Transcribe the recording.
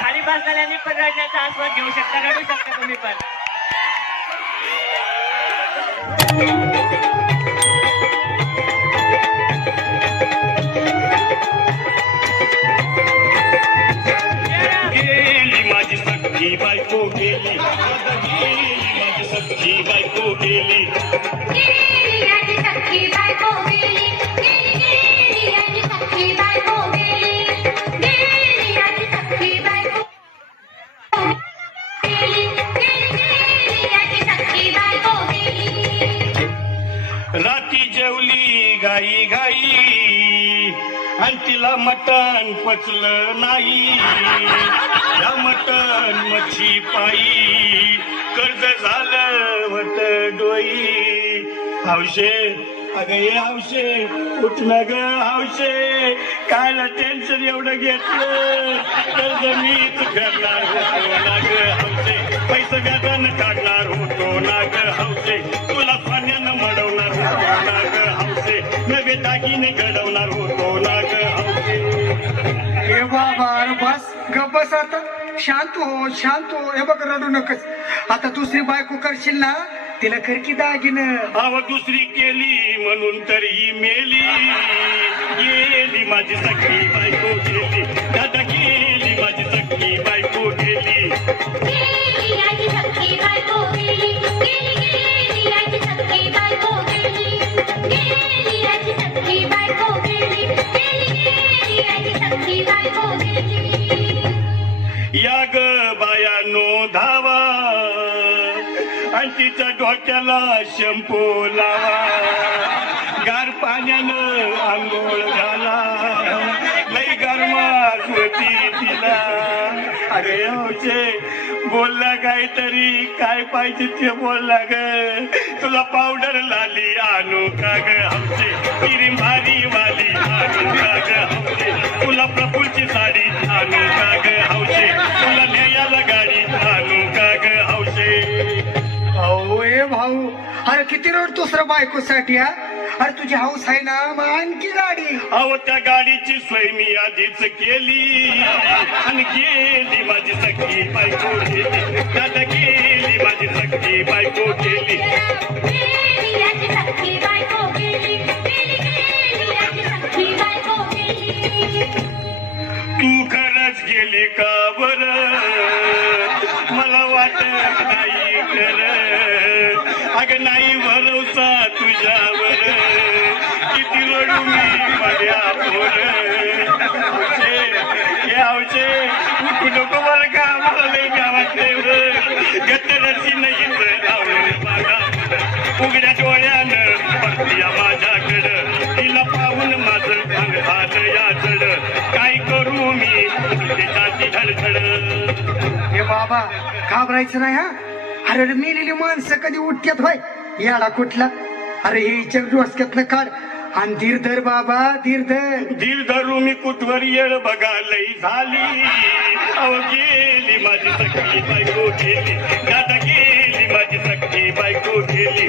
खाली बसलेल्यांनी पण रडण्याचा आस्वाद घेऊ शकता, रडू शकता तुम्ही पण. गेली माझी सख्खी बायको गेली, माझी सख्खी बायको गेली, माझी सख्खी बायको गेली, माझी सख्खी बायको गेली, माझी सख्खी बायको गेली, माझी सख्खी बायको गेली. राती जेवली घाई घाई आणि तिला मटण पचलं नाही. या मटण मच्छी पायी कर्ज झालं होत डोई. हौशे अगं ये हौशे, उठ ना ग हौशे, कायला टेन्शन एवढं घेतलं. कर्ज मीच करणार होतो ना ग हौशे, पैसे व्याजानं काढणार होतो ना ग हौशे, तुला पाण्यानं मडवणार होतो ना ग हौशे, नवे दागिने घडवणार होतो ना ग हौशे. हे बाबा बस गप बस आता, शांत हो शांत हो. हे बघ रडू नकस. आता दुसरी बायको करशील ना, तिला कर की दागिनं. अव दुसरी केली म्हणून तर ही मेली. गेली माझी सख्खी बायको गेली, दादा गेली माझी सख्खी बायको गेली. माझी सख्खी बायको गेली, माझी सख्खी बायको गेली, माझी सख्खी बायको गेली, माझी सख्खी बायको गेली. या ग बायानो धावा आणि तिच्या डोक्याला शॅम्पू लावा. गार पाण्यानं आंघोळ घाला, लई गरमास होती तिला. अरे हौशे बोलला काहीतरी, काय पाहिजे ते बोलला ग. तुला पावडर लाली आणू का ग हौशे, क्रीम भारी वाली आणू का ग हौशे, तुला प्रफुलची साडी आणू का ग हौशे, तुला न्यायाला गाडी आणू का ग हौशे. अहो हे भाऊ, अरे किती रोड दुसऱ्या बायकोसाठी हा. अरे तुझी हाऊस आहे ना, मग आणखी गाडी. अहो त्या गाडीची सोय मी आधीच केली आणि गेली माझी सख्खी बायको गेली, दादा गेली माझी सख्खी बायको गेली. माझी सख्खी बायको गेली, माझी सख्खी बायको गेली. तू खरंच गेली का बर, मला वाटत नाही कर. अगं नाही भरोसा तुझ्यावर, किती रडू मी माझ्या पोर. हौशे उठू नको मला का, मला लई गावात गतरची नाही लावलं माझा. उघड्या डोळ्यानं परतिया माझ्याकडं, तिला पाहून माझं अंग झालं याचड. काय करू मी त्याची धडधड. हे बाबा घाबरायचं नाही हा. अरे मेलेली माणसं कधी उठतात होय, याडा कुठला. अरे हे इच्छा डोसक्यातनं काढ आणि धीर धर बाबा, धीर धर. धीर धरू मी कुठवर येळ बघा लई झाली. अव गेली माझी सख्खी बायको गेली, दादा गेली माझी सख्खी बायको गेली.